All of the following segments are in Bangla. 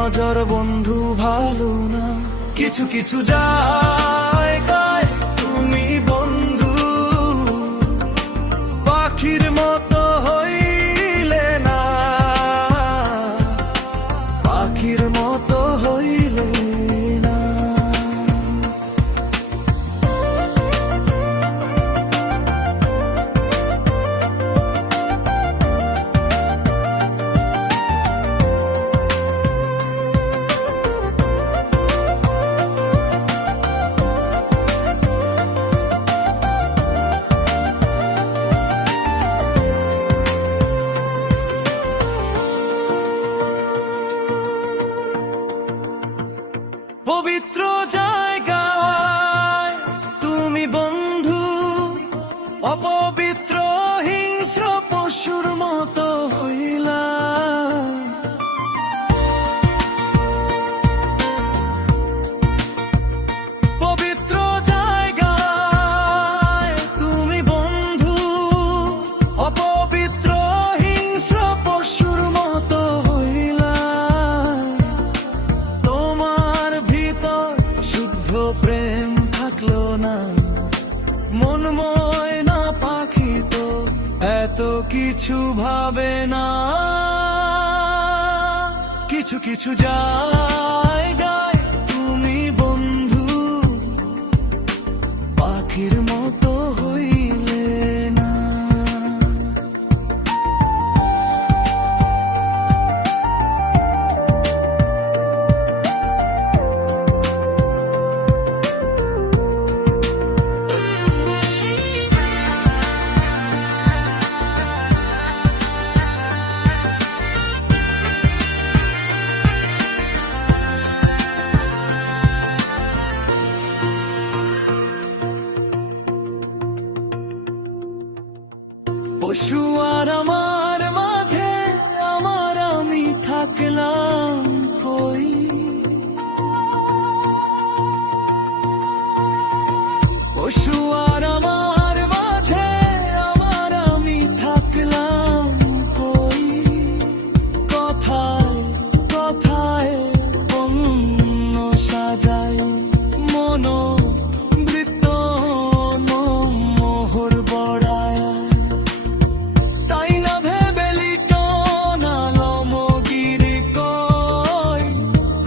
নজর বন্ধু ভালো না। কিছু কিছু জায়গায় তুমি বন্ধু পাখির মতো হইলে না, পাখির মতো হইলে না। পবিত্র জায়গায় তুমি বন্ধু অপবিত্র হিংস্র পশুর মতো হইলা। পবিত্র জায়গায় তুমি বন্ধু অপবিত্র হিংস্র পশুর মতো হইলা। তোমার ভিতর শুদ্ধ প্রেম থাকলো না, মন ময়না পাখি তো এত কিছু ভাবে না। কিছু কিছু জায়গায় তুমি বন্ধু পাখির মতো হইলে না। পশু আর আমার মাঝে আমার আমি থাকলাম কই, পশু আর আমার মাঝে আমার আমি থাকলাম কই। কথায় কথায় অন্য সাজায় মনো বৃত্ত মোহর বড়ায়। তাই না ভেবে লিটন আলমগীর কয়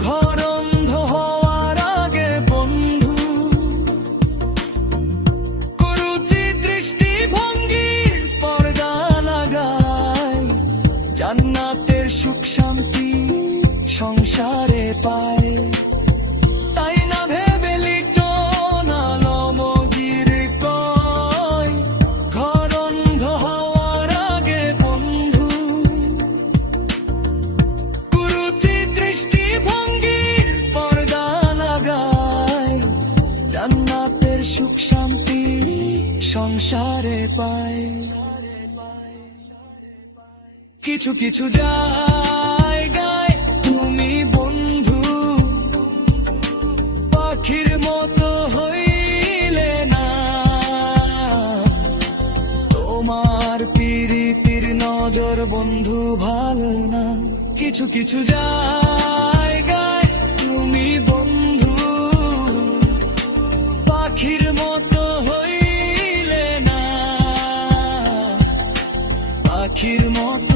ঘর অন্ধ হওয়ার আগে বন্ধু কুরুচি দৃষ্টিভঙ্গির পর্দা লাগায়। জান্নাতের সুখ শান্তি সংসারে পায়। তাই না ভেবে লিটন আলমগীর কয় ঘর অন্ধ হওয়ার আগে বন্ধু কুরুচি দৃষ্টিভঙ্গির পর্দা লাগায়। জান্নাতের সুখ শান্তি সংসারে পায়। কিছু কিছু জায়গায় তুমি বন্ধু পাখির মতো হইলে না। তোমার প্রীতির নজর বন্ধু ভালো না। কিছু কিছু জায়গায় তুমি বন্ধু পাখির মতো হইলে না, পাখির মতো